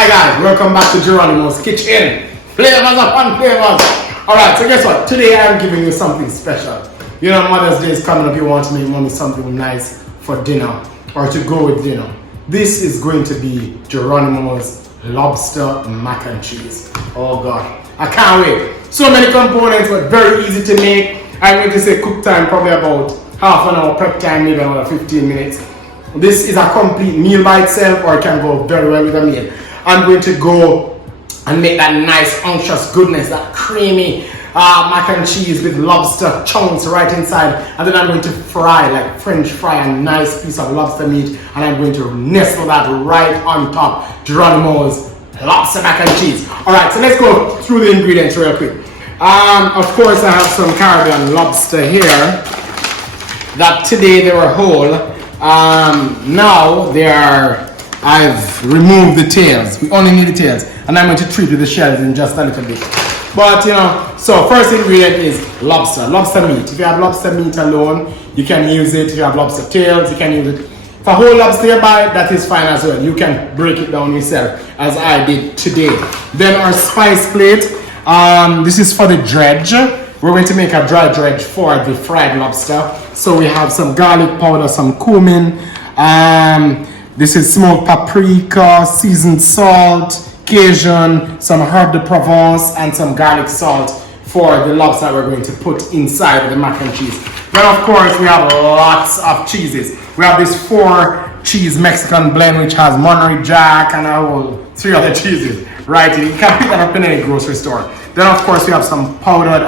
Hi guys, welcome back to Jeronimos Kitchen. Flavors upon flavors. Alright, so guess what? Today I'm giving you something special. You know Mother's Day is coming up, you want to make mommy something nice for dinner or to go with dinner. This is going to be Jeronimos Lobster Mac and Cheese. Oh god, I can't wait. So many components but very easy to make. I'm going to say cook time probably about half an hour, prep time maybe about 15 minutes. This is a complete meal by itself or it can go very well with a meal. I'm going to go and make that nice unctuous goodness, that creamy mac and cheese with lobster chunks right inside, and then I'm going to fry like French fry a nice piece of lobster meat, and I'm going to nestle that right on top. Jeronimos Lobster Mac and Cheese. Alright, so let's go through the ingredients real quick. Of course I have some Caribbean lobster here that today they were whole. Now they are, I've removed the tails. We only need the tails, and I'm going to treat with the shells in just a little bit. But you know, so first ingredient is lobster meat. If you have lobster meat alone, you can use it. If you have lobster tails, you can use it. For whole lobster you buy, that is fine as well. You can break it down yourself, as I did today. Then our spice plate. This is for the dredge. We're going to make a dry dredge for the fried lobster. So we have some garlic powder, some cumin. This is smoked paprika, seasoned salt, Cajun, some herb de Provence, and some garlic salt for the lobster that we're going to put inside the mac and cheese. Then of course we have lots of cheeses. We have this 4-cheese Mexican blend which has Monterey Jack and a whole 3 other cheeses. Right, you can pick that up in any grocery store. Then of course we have some powdered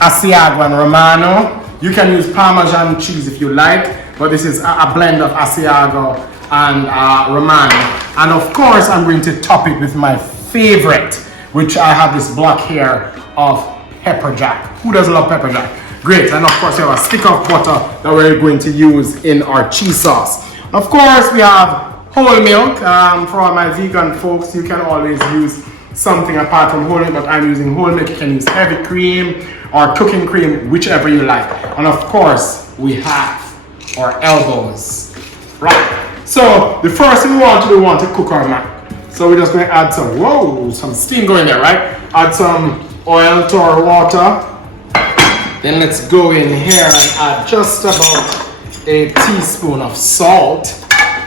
Asiago and Romano. You can use Parmesan cheese if you like, but this is a blend of Asiago and Romano. And of course I'm going to top it with my favorite, which I have this block here of pepper jack. Who doesn't love pepper jack? Great. And of course we have a stick of butter that we're going to use in our cheese sauce. Of course we have whole milk. For all my vegan folks, you can always use something apart from whole milk, but I'm using whole milk. You can use heavy cream or cooking cream, whichever you like. And of course we have our elbows. Right. So the first thing we want to cook our mac. So we're just going to add some steam going there, right? Add some oil to our water. Then let's go in here and add just about a teaspoon of salt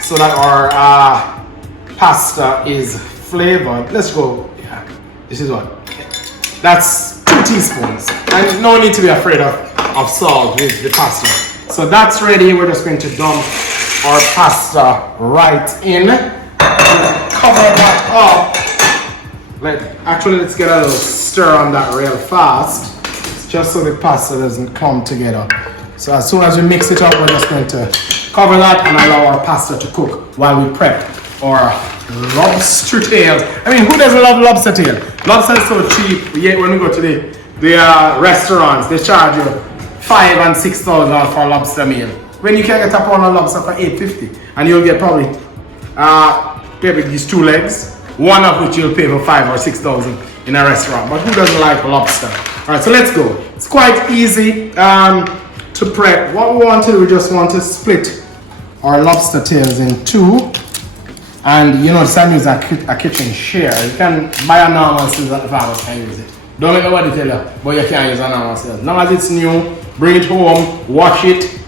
so that our pasta is flavored. Let's go. Yeah, this is what. That's 2 teaspoons. And no need to be afraid of salt with the pasta. So that's ready. We're just going to dump our pasta right in. Cover that up. Let's get a little stir on that real fast, just so the pasta doesn't come together. So as soon as we mix it up, we're just going to cover that and allow our pasta to cook while we prep our lobster tail. I mean, who doesn't love lobster tail? Lobster is so cheap. Yet when we go to the restaurants, they charge you $5,000 and $6,000 for a lobster meal, when you can get a pound of lobster for $8.50, and you'll get probably maybe these 2 legs, one of which you'll pay for $5,000 or $6,000 in a restaurant. But who doesn't like lobster? All right, so let's go. It's quite easy to prep. What we want to do, we just want to split our lobster tails in 2, and you know, I'm using a kitchen shear. You can buy a normal scissors at the farmer's and use it. Don't let nobody tell you, but you can't use a normal scissors. As long as it's new, bring it home, wash it,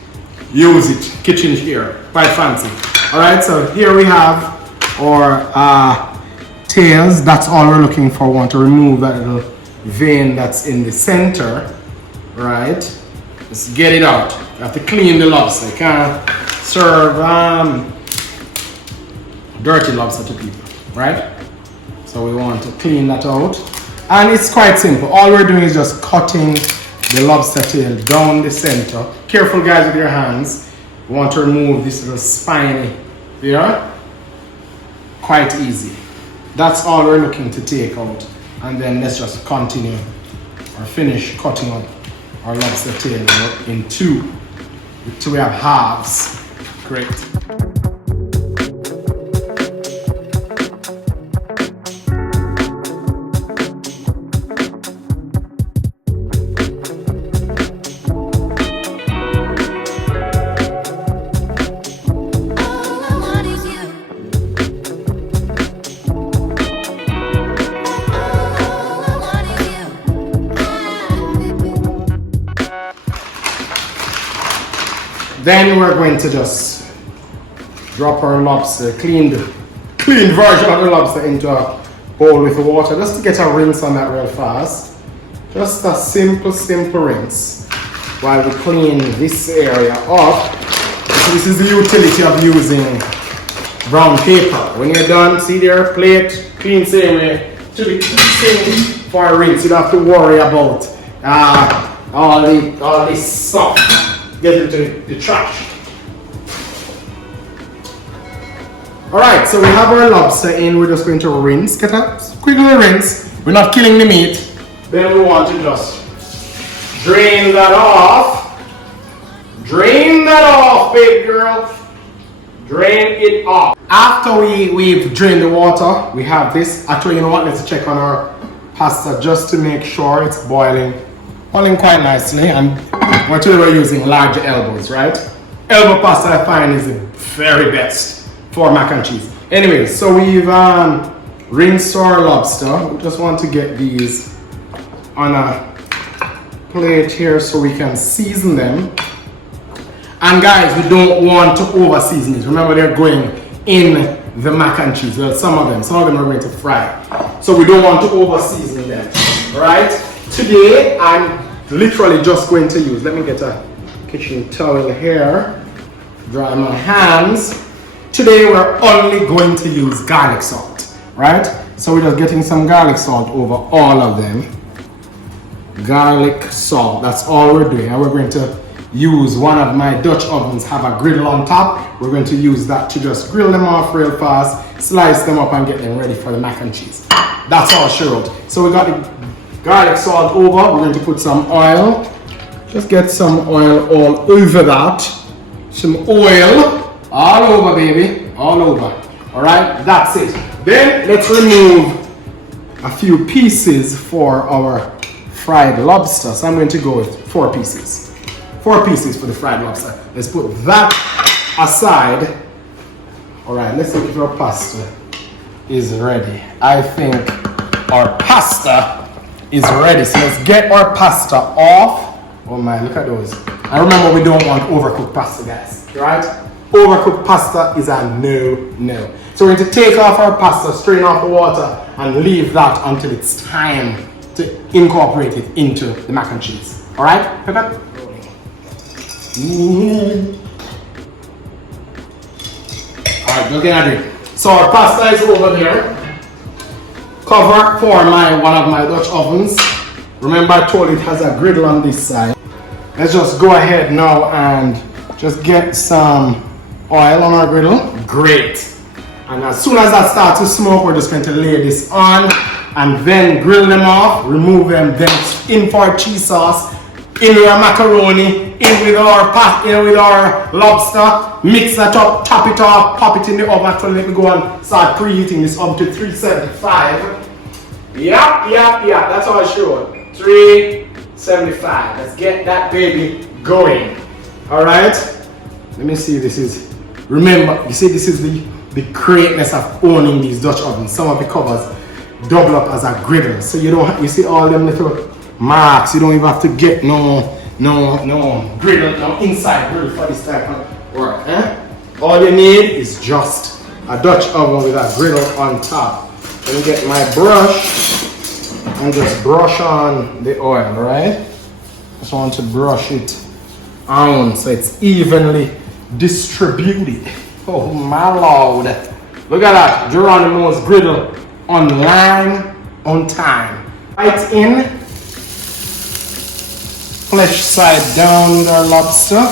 use it. Kitchen shear, quite fancy. Alright, so here we have our tails. That's all we're looking for. We want to remove that little vein that's in the center. Right, let's get it out. You have to clean the lobster. You can't serve dirty lobster to people, right? So we want to clean that out, and it's quite simple. All we're doing is just cutting the lobster tail down the center. Careful guys with your hands. You want to remove this little spiny here. Quite easy. That's all we're looking to take out, and then let's just continue or finish cutting up our lobster tail in 2 till we have halves. Great. Then we're going to just drop our lobster, clean version of the lobster into a bowl with water just to get a rinse on that real fast. Just a simple rinse while we clean this area up. So this is the utility of using brown paper. When you're done, see there, plate, clean same way. To be clean for a rinse, you don't have to worry about all this stuff get into the trash. Alright, so we have our lobster in. We're just going to rinse, get a quick little rinse. We're not killing the meat. Then we want to just drain that off. Drain that off, baby girl. Drain it off. After we've drained the water, we have this. Actually, you know what? Let's check on our pasta just to make sure it's boiling quite nicely. And today we're using large elbows, right? Elbow pasta I find is the very best for mac and cheese. Anyway, so we've rinsed our lobster. We just want to get these on a plate here so we can season them. And guys, we don't want to over season it. Remember, they're going in the mac and cheese. Well, some of them are going to fry. So we don't want to over season them, right? Today, I'm literally just going to use, let me get a kitchen towel here, dry my hands. Today, we're only going to use garlic salt, right? So we're just getting some garlic salt over all of them. Garlic salt, that's all we're doing. And we're going to use one of my Dutch ovens, have a griddle on top. We're going to use that to just grill them off real fast, slice them up and get them ready for the mac and cheese. That's all she wrote. So we got the garlic salt over. We're going to put some oil. Just get some oil all over that. Some oil all over, baby, all over. All right, that's it. Then let's remove a few pieces for our fried lobster. So I'm going to go with 4 pieces. 4 pieces for the fried lobster. Let's put that aside. All right, let's look if our pasta is ready. I think our pasta is ready. So let's get our pasta off. Oh my, look at those. And remember, we don't want overcooked pasta, guys, right? Overcooked pasta is a no. So we're going to take off our pasta, strain off the water, and leave that until it's time to incorporate it into the mac and cheese. All right, Pepper? Alright, looking at it. So our pasta is over there. Cover for one of my Dutch ovens. Remember, I told you it has a griddle on this side. Let's just go ahead now and just get some oil on our griddle. Great. And as soon as that starts to smoke, we're just going to lay this on and then grill them off, remove them, then in for cheese sauce, in with our macaroni, in with our lobster, mix that up, top it off, pop it in the oven. Actually, let me go and start preheating this up to 375. Yep, that's how I showed. 375. Let's get that baby going. Alright? Let me see, this is, remember, you see, this is the greatness of owning these Dutch ovens. Some of the covers double up as a griddle. So you see all them little marks. You don't even have to get no griddle, no inside griddle for this type of work. All you need is just a Dutch oven with a griddle on top. Let me get my brush and just brush on the oil, right? Just want to brush it on so it's evenly distributed. Oh my lord. Look at that. Jeronimos griddle online, on time. Right in. Flesh side down with our lobster.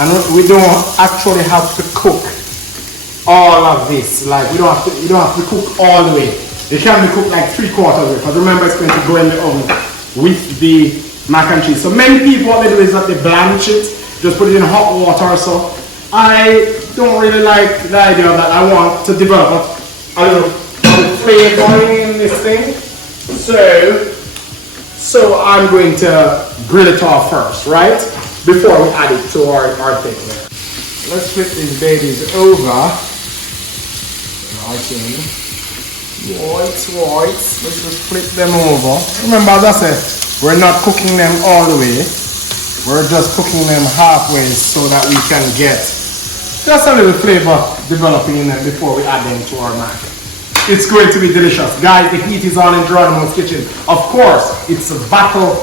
And we don't actually have to cook all of this. Like you don't have to cook all the way. It can be cooked like 3/4 way, because remember it's going to go in the oven with the mac and cheese. So many people, what they do is that they blanch it, just put it in hot water or so. I don't really like the idea that I want to develop a little flavor in this thing. So I'm going to grill it off first, right? Before we add it to our thing. Let's flip these babies over. Whites. Let's just flip them over. Remember, as I said, we're not cooking them all the way. We're just cooking them halfway so that we can get just a little flavor developing in them before we add them to our mac. It's going to be delicious. Guys, the heat is on in Jeronimos kitchen. Of course, it's a battle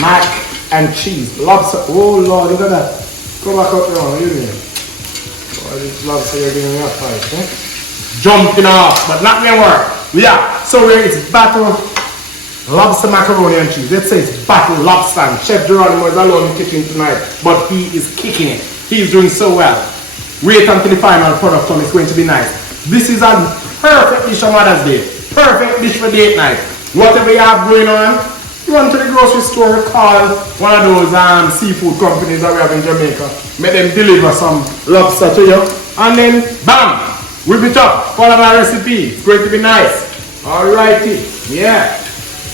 mac and cheese. Lobster. Oh Lord, look at that. Go back up there. What are you doing? Oh, this lobster you're giving me a fight, eh? Jumping off, but not gonna work. Yeah, so it's battle lobster macaroni and cheese. Let's say it's battle lobster. And Chef Jeronimo is alone in the kitchen tonight, but he is kicking it. He's doing so well. Wait until the final product comes. It's going to be nice. This is a perfect dish on Mother's Day. Perfect dish for date night. Whatever you have going on, you run to the grocery store, call one of those seafood companies that we have in Jamaica. Make them deliver some lobster to you. And then, bam! Whip it up. Follow my recipe. It's going to be nice. Alrighty. Yeah.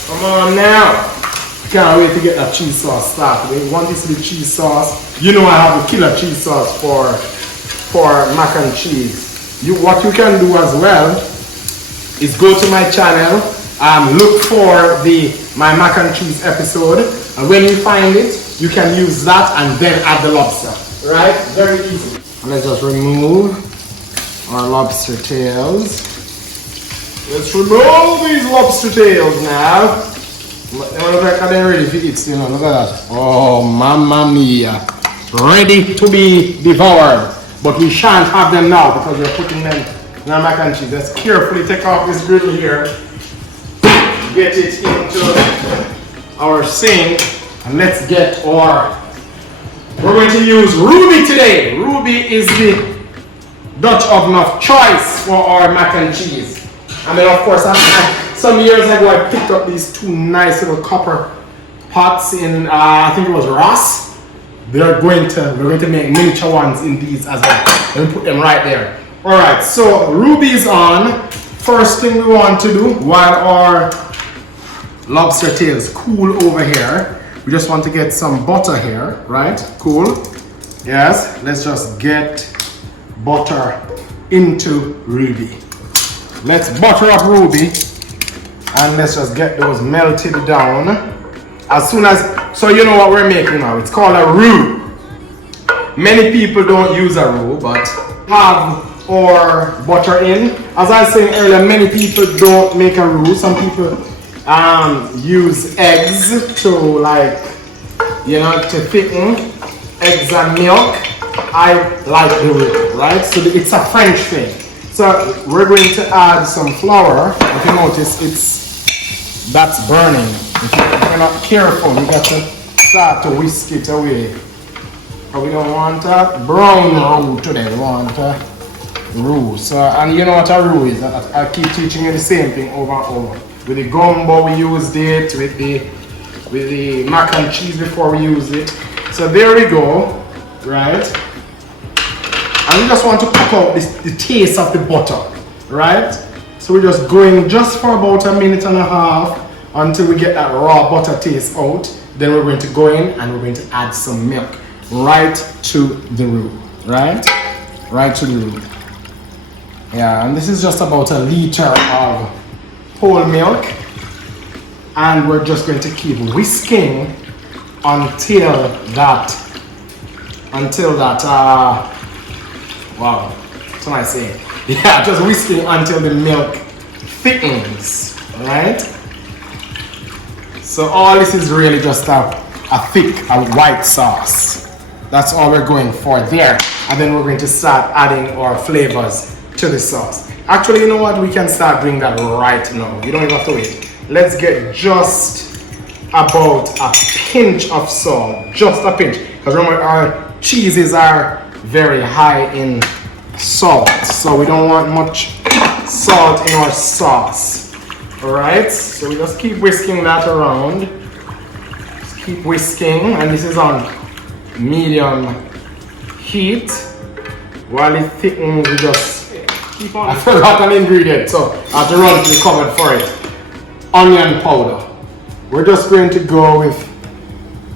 Come on now. I can't wait to get that cheese sauce started. Once you see the cheese sauce, you know I have a killer cheese sauce for mac and cheese. What you can do as well is go to my channel, look for my mac and cheese episode, and when you find it, you can use that and then add the lobster. Right? Very easy. Let's just remove our lobster tails. Let's remove these lobster tails now. Look like they're ready to eat, you know, look at that. Oh, mamma mia. Ready to be devoured. But we shan't have them now because we're putting them in our mac and cheese. Let's carefully take off this griddle here. Get it into our sink. And let's get our... We're going to use Ruby today. Ruby is the Dutch oven of choice for our mac and cheese. And then of course, some years ago I picked up these two nice little copper pots in, I think it was Ross. We're going to make miniature ones in these as well. And put them right there. Alright, so Ruby's on. First thing we want to do while our lobster tails cool over here, we just want to get some butter here, right? Cool. Yes, let's just get butter into Ruby. Let's butter up Ruby and let's just get those melted down. As soon as, so you know what we're making now, it's called a roux. Many people don't use a roux, but have our butter in. As I was saying earlier, many people don't make a roux. Some people use eggs to to thicken, eggs and milk. I like the roux, right? So it's a French thing. So we're going to add some flour. If you notice, that's burning. If you're not careful, you got to start to whisk it away. But we don't want a brown roux today. We want a roux. So, and you know what a roux is? I keep teaching you the same thing over and over. With the gumbo we used it, with the mac and cheese before we used it. So there we go, right? And we just want to cook out the taste of the butter, right? So we're just going just for about a minute and a half until we get that raw butter taste out. Then we're going to go in and we're going to add some milk right to the roux, right? Right to the roux. Yeah, and this is just about a liter of whole milk. And we're just going to keep whisking until that, wow, that's what I say. Yeah, just whisking until the milk thickens, right? So all this is really just a thick, white sauce. That's all we're going for there. And then we're going to start adding our flavors to the sauce. Actually, you know what? We can start doing that right now. You don't even have to wait. Let's get just about a pinch of salt. Just a pinch. Because remember, our cheeses are very high in salt. So we don't want much salt in our sauce. Alright? So we just keep whisking that around. Just keep whisking. And this is on medium heat. While it thickens, we just keep on. I forgot an ingredient, so I have to run to the cupboard for it. Onion powder. We're just going to go with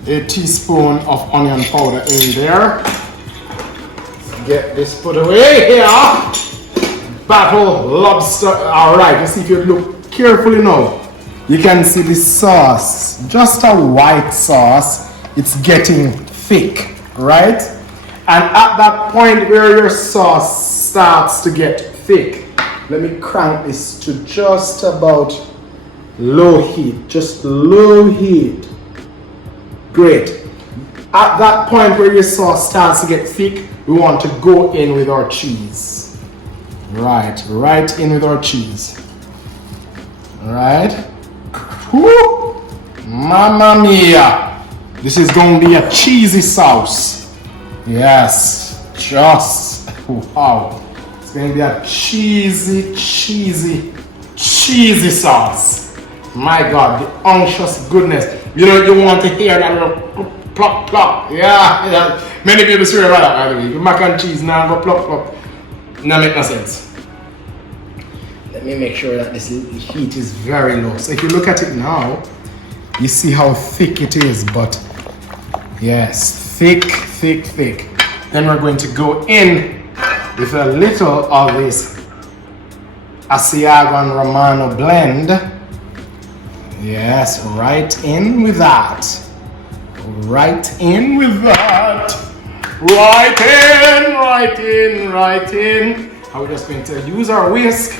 a teaspoon of onion powder in there. Let's get this put away here. Battle lobster. Alright, you see, if you look carefully now, you can see the sauce. Just a white sauce. it's getting thick, right? And at that point where your sauce starts to get thick, let me crank this to just about low heat, just low heat. Great. At that point where your sauce starts to get thick, we want to go in with our cheese. Right in with our cheese. Right? Woo! Mamma mia! This is going to be a cheesy sauce. Yes, just wow. It's going to be a cheesy sauce. My God, the unctuous goodness. You know, you want to hear that little plop plop. Yeah. Many people swear about that, by the way. The mac and cheese now go plop plop. Now make no sense. Let me make sure that this heat is very low. So if you look at it now, you see how thick it is, but yes, thick. Then we're going to go in with a little of this Asiago and Romano blend. Yes, right in with that. Right in. And we're just going to use our whisk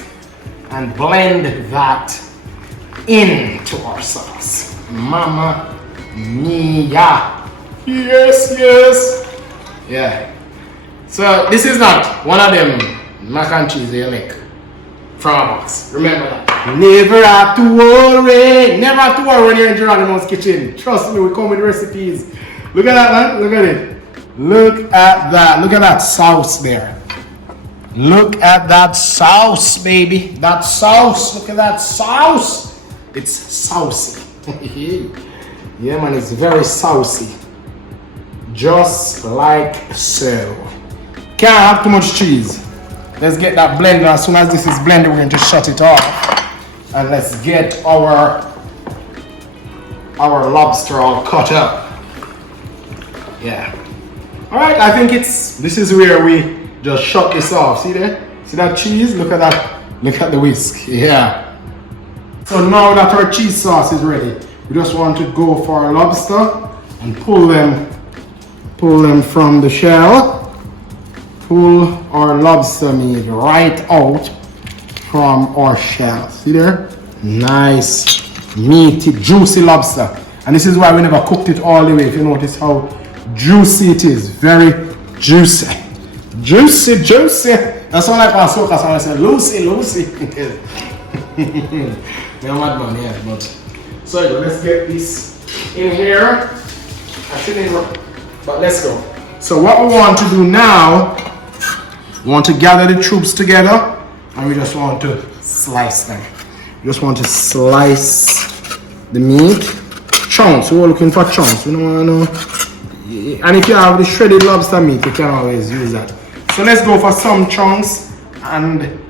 and blend that into our sauce. Mamma mia. Yes. Yeah. So this is not one of them mac and cheese they make from a box. Remember that. Never have to worry when you're in Jeronimos kitchen. Trust me, we come with recipes. Look at that, man. Look at it. Look at that. Look at that sauce there. Look at that sauce, baby. That sauce. Look at that sauce. It's saucy. Yeah, man, it's very saucy. Just like so. Can't have too much cheese. Let's get that blender. As soon as this is blended, we're going to shut it off. And let's get our lobster all cut up. Yeah. Alright, I think this is where we just shut this off. See there? See that cheese? Look at that. Look at the whisk. Yeah. So now that our cheese sauce is ready, we just want to go for our lobster and pull them from the shell. Pull our lobster meat right out from our shell. See there? Nice, meaty, juicy lobster. And this is why we never cooked it all the way. If you notice how juicy it is. Very juicy. Juicy. That's what I call soca song. I say Lucy. Yeah, madman, yeah, but so let's get this in here. I shouldn't, but let's go. So what we want to do now, we want to gather the troops together and we just want to slice them. We just want to slice the meat. Chunks, we're looking for chunks. We don't want to, and if you have the shredded lobster meat, you can always use that. So let's go for some chunks and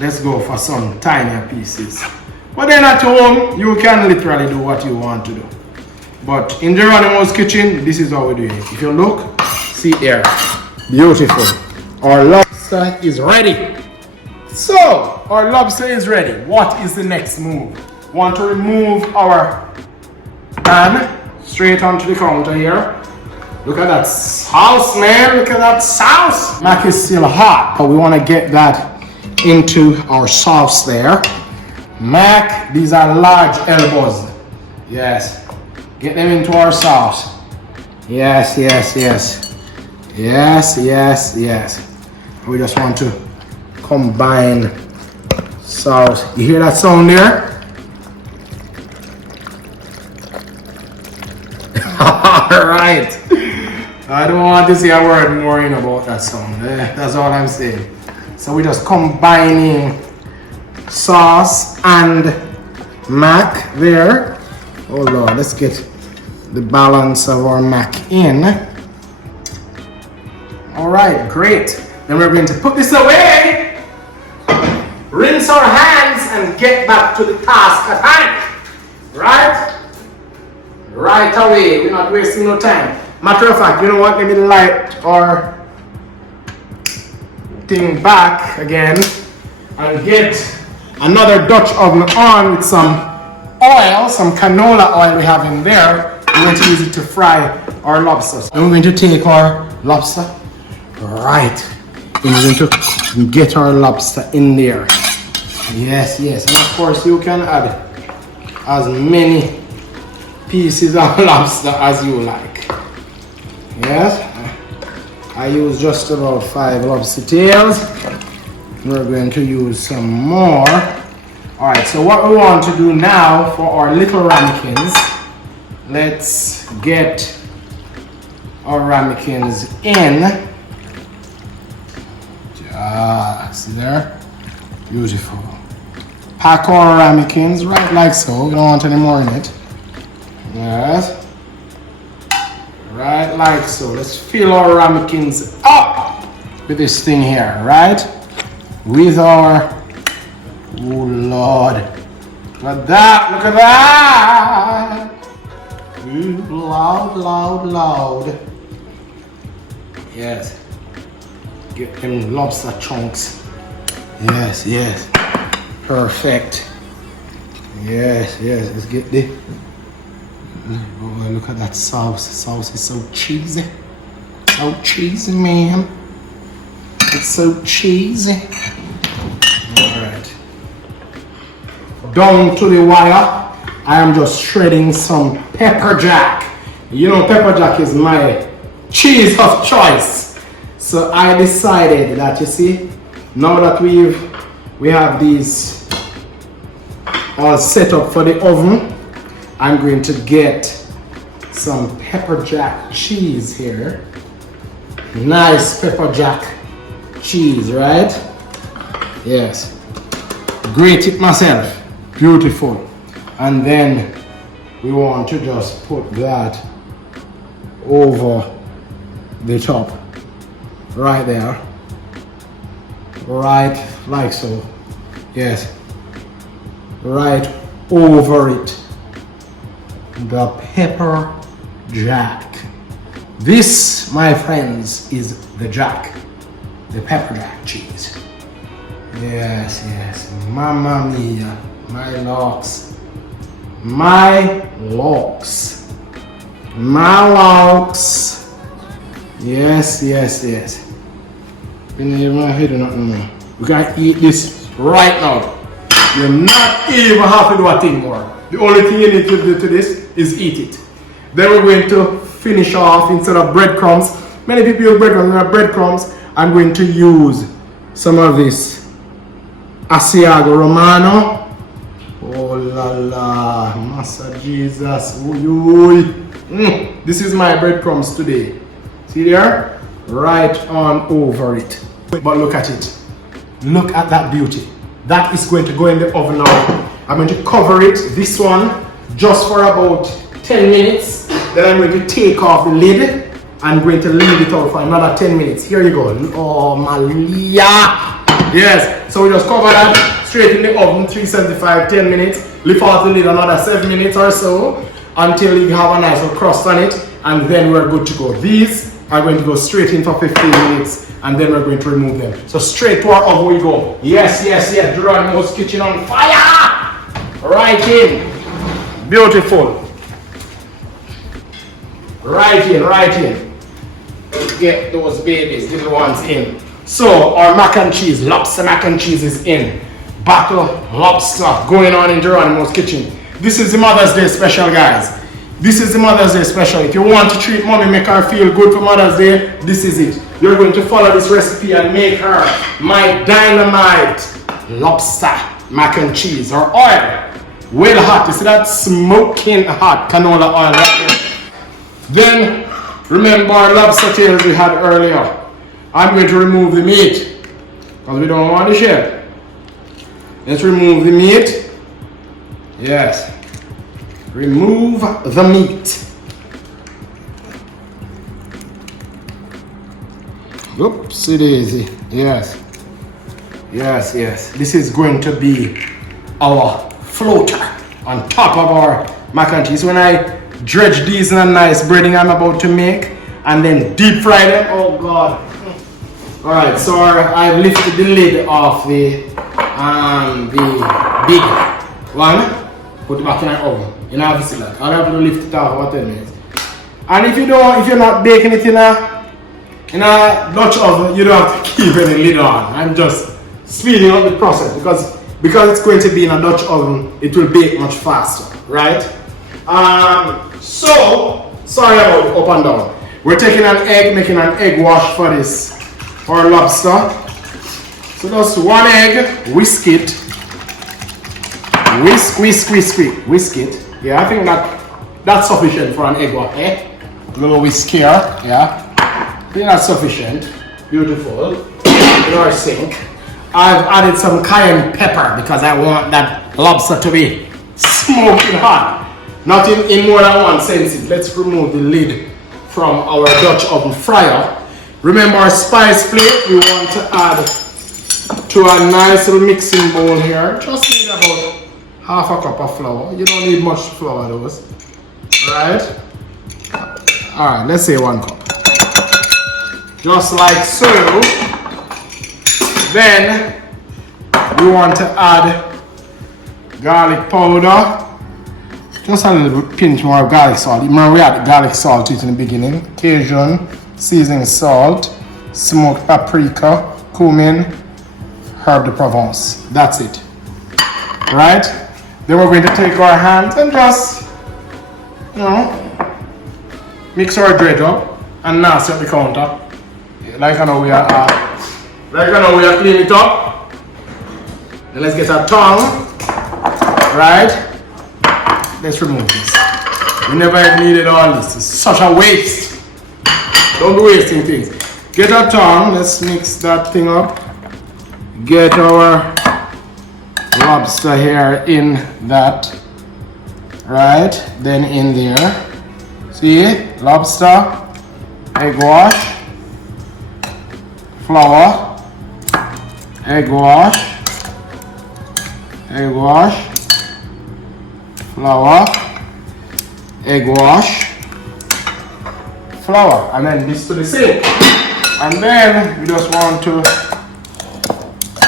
let's go for some tinier pieces. But then at home, you can literally do what you want to do. But in Jeronimos kitchen, this is how we do it. If you look, see there, beautiful. Our lobster is ready. So, our lobster is ready. What is the next move? We want to remove our pan straight onto the counter here. Look at that sauce, man. Look at that sauce. Mac is still hot, but we want to get that into our sauce there. Mac, these are large elbows. Yes. Get them into our sauce. Yes. We just want to combine sauce. You hear that sound there? Alright. I don't want to say a word more about that sound. That's all I'm saying. So we're just combining sauce and mac there. Hold on, let's get the balance of our mac in. Alright, great. Then we're going to put this away, rinse our hands, and get back to the task at hand. Right away. We're not wasting no time. Matter of fact, you know what? Let me light our thing back again and get another Dutch oven on with some oil, some canola oil we have in there. we're going to use it to fry our lobsters. And we're going to take our lobster right, and we're going to get our lobster in there. Yes, yes, and of course you can add as many pieces of lobster as you like. Yes, I use just about 5 lobster tails. We're going to use some more. Alright, so what we want to do now for our little ramekins, let's get our ramekins in. See there? Beautiful. Pack our ramekins right like so. We don't want any more in it. Yes. Right like so. Let's fill our ramekins up with this thing here, right? With our, oh Lord, look at that, look at that. Loud, loud, loud. Yes. Get them lobster chunks. Yes, yes. Perfect. Yes, yes. Let's get the. Oh, look at that sauce. The sauce is so cheesy. So cheesy, man. It's so cheesy. Alright. Down to the wire, I am just shredding some pepper jack. You know, pepper jack is my cheese of choice. So I decided that, you see, now that we have these all set up for the oven, I'm going to get some pepper jack cheese here. Nice pepper jack cheese, right? Yes. Grate it myself. Beautiful. And then we want to just put that over the top. Right there. Right like so. Yes. Right over it. The pepper jack. This, my friends, is the jack. The pepper jack cheese. Yes, yes. Mamma mia. My locks. My locks. My locks. Yes, yes, yes. We can eat this right now. You're not even have to do a thing more. The only thing you need to do to this is eat it. Then we're going to finish off instead of breadcrumbs. Many people use breadcrumbs. I'm going to use some of this Asiago Romano. Oh la la, Master Jesus. This is my breadcrumbs today. See there? Right on over it. But look at it. Look at that beauty. That is going to go in the oven now. I'm going to cover it, this one, just for about 10 minutes. Then I'm going to take off the lid. I'm going to leave it out for another 10 minutes. Here you go. Oh, Malia. Yes. So we just cover that straight in the oven, 375, 10 minutes. Lift off the lid another 7 minutes or so until you have a nice little crust on it. And then we're good to go. These are going to go straight in for 15 minutes. And then we're going to remove them. So straight to our oven we go. Yes, yes, yes. Jeronimos kitchen on fire. Right in. Beautiful. Right in, right in. Get those babies, little ones in. So our mac and cheese, lobster mac and cheese is in. Battle lobster going on in Jeronimos kitchen. This is the Mother's Day special, guys. This is the Mother's Day special. If you want to treat mommy, make her feel good for Mother's Day, this is it. You're going to follow this recipe and make her my dynamite lobster mac and cheese or oil. Well hot. You see that smoking hot canola oil right there. Then remember our lobster tails we had earlier. I'm going to remove the meat because we don't want the shell. Let's remove the meat. Yes. Remove the meat. Oopsie daisy. Yes. Yes, yes. This is going to be our floater on top of our mac and cheese. When I dredge these in a nice breading I'm about to make and then deep fry them. Oh God. Alright, so I've lifted the lid off the big one. Put it back in our oven. You know, obviously, like, I'll have to lift it off about 10 minutes. And if you're not baking it in a Dutch oven, you don't have to keep any lid on. I'm just speeding up the process because it's going to be in a Dutch oven, it will bake much faster, right? So, sorry about the up and down. We're taking an egg, making an egg wash for this, for our lobster. So just one egg, whisk it. Whisk it. Yeah, I think that's sufficient for an egg wash, eh? A little whisk here, yeah. I think that's sufficient. Beautiful. In our sink. I've added some cayenne pepper because I want that lobster to be smoking hot. Not in more than one sense. Let's remove the lid from our Dutch oven fryer. Remember our spice plate, we want to add to a nice little mixing bowl here. Just need about half a cup of flour. You don't need much flour those. Right? Alright, let's say 1 cup. Just like so. Then we want to add garlic powder. Just a little pinch more of garlic salt. Remember we added garlic salt in the beginning. Cajun, seasoning salt, smoked paprika, cumin, herb de Provence. That's it. Right? Then we're going to take our hands and just, mix our dredge up and nasty up the counter. Like I know we are clean it up. Then let's get our tongue. Right? Let's remove this. We never even needed all this. It's such a waste. Don't be wasting things. Get our tongue. Let's mix that thing up. Get our lobster here in that. Right? Then in there. See? Lobster. Egg wash. Flour. Egg wash. Egg wash. Flour, egg wash, flour, and then this to the sink. And then we just want to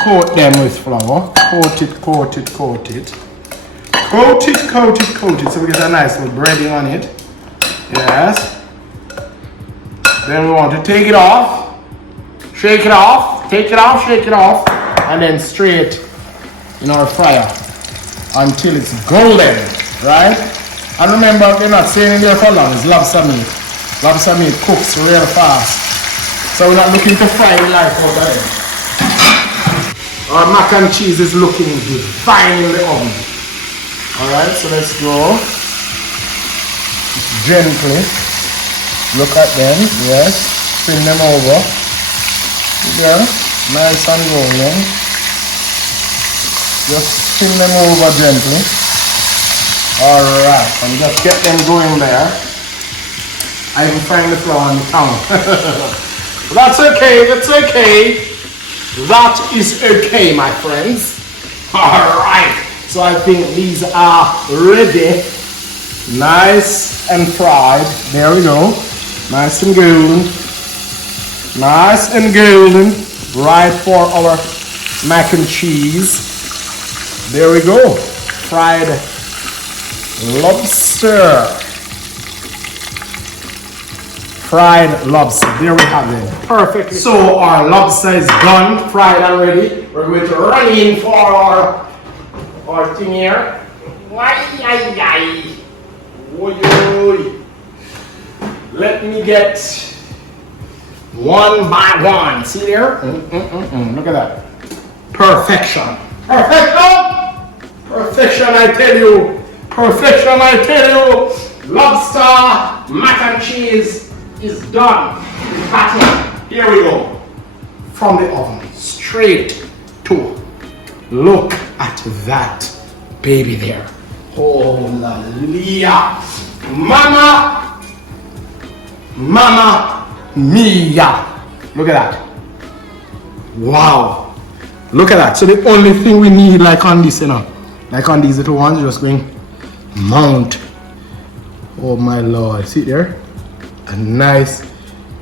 coat them with flour. Coat it. So we get a nice little breading on it. Yes. Then we want to take it off, shake it off, take it off, shake it off, and then straight in our fryer until it's golden, right? And remember, we're not staying in there for long. It's lobster meat. Lobster meat cooks real fast, so we're not looking to fry the life out of it. Our mac and cheese is looking divine in the oven. All right, so let's go gently. Look at them. Yes, spin them over. There, nice and golden. Just spin them over gently. Alright, and just get them going there. I can find the flour on the tongue. That's okay, That is okay, my friends. Alright, so I think these are ready. Nice and fried. There we go. Nice and golden. Nice and golden. Right for our mac and cheese. There we go. Fried lobster. Fried lobster. There we have it. Perfect. So our lobster is done, fried and ready. We're going to run in for our thing here. Let me get one by one. See there? Look at that. Perfection. Perfection, I tell you. Lobster mac and cheese is done. Here we go. From the oven straight to. Look at that baby there. Holy Mama mia. Look at that. Wow. Look at that. So the only thing we need, like on this, like on these little ones, just going mount. Oh my Lord. See there? A nice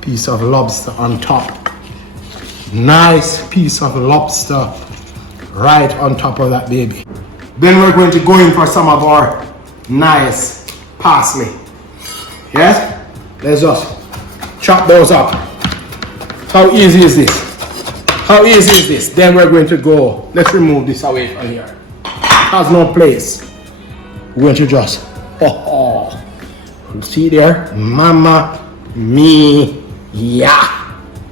piece of lobster on top. Nice piece of lobster right on top of that baby. Then we're going to go in for some of our nice parsley. Yes? Let's just chop those up. How easy is this? How easy is this? Then we're going to go, let's remove this away from here. Has no place. We're going to just, you see there? Mama mia.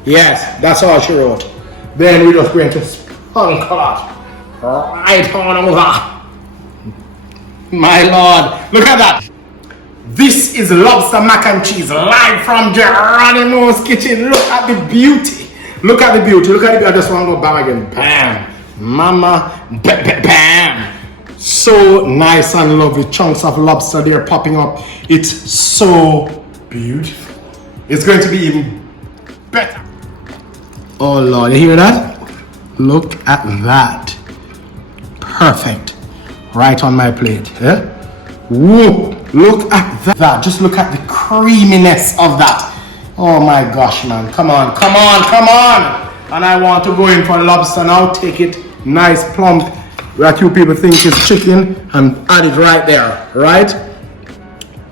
Yes, that's all she wrote. Then we're just going to sprinkle it right on over. My Lord, look at that. This is Lobster Mac and Cheese live from Jeronimos kitchen. Look at the beauty. Look at the beauty. Look at the beauty. I just want to go back again. Bam. Mama. Bam. So nice and lovely. Chunks of lobster there popping up. It's so beautiful. It's going to be even better. Oh Lord, you hear that? Look at that. Perfect. Right on my plate. Eh? Whoa. Look at that. Just look at the creaminess of that. Oh my gosh, man. Come on. And I want to go in for lobster now. Take it nice plump. Like you people think it's chicken, and add it right there. Right?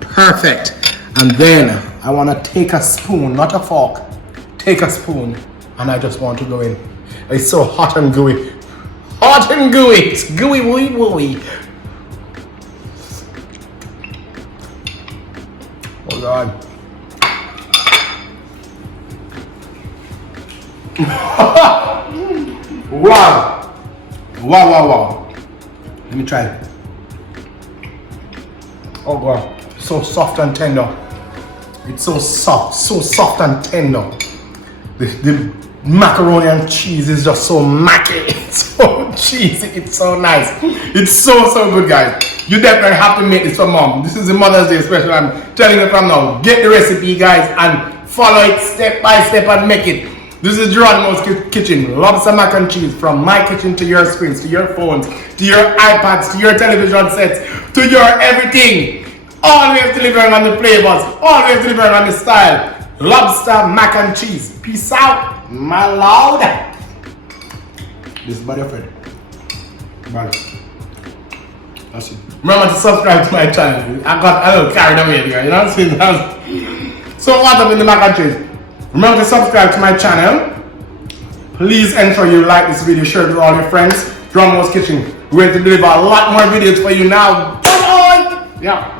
Perfect. And then I want to take a spoon, not a fork. Take a spoon. And I just want to go in. It's so hot and gooey. Hot and gooey. It's gooey, wooey, wooey. Oh God. Wow. Let me try it. Oh God. So soft and tender. It's so soft and tender. The macaroni and cheese is just so macky. It's so cheesy. It's so nice. It's so good, guys. You definitely have to make this for mom. This is the Mother's Day special. I'm telling you from now. Get the recipe, guys, and follow it step by step and make it. This is Jeronimos kitchen. Lobster mac and cheese, from my kitchen to your screens, to your phones, to your iPads, to your television sets, to your everything. Always delivering on the flavors. Always delivering on the style. Lobster mac and cheese. Peace out, my lord. This is Buddy Fred. Bye. That's it. Remember to subscribe to my channel. I got a little carried away here, you know what I'm saying? So what up in the mac and cheese? Remember to subscribe to my channel. Please ensure you like this video, share it with all your friends. Jeronimos Kitchen. We're going to deliver a lot more videos for you now. Come on! Yeah.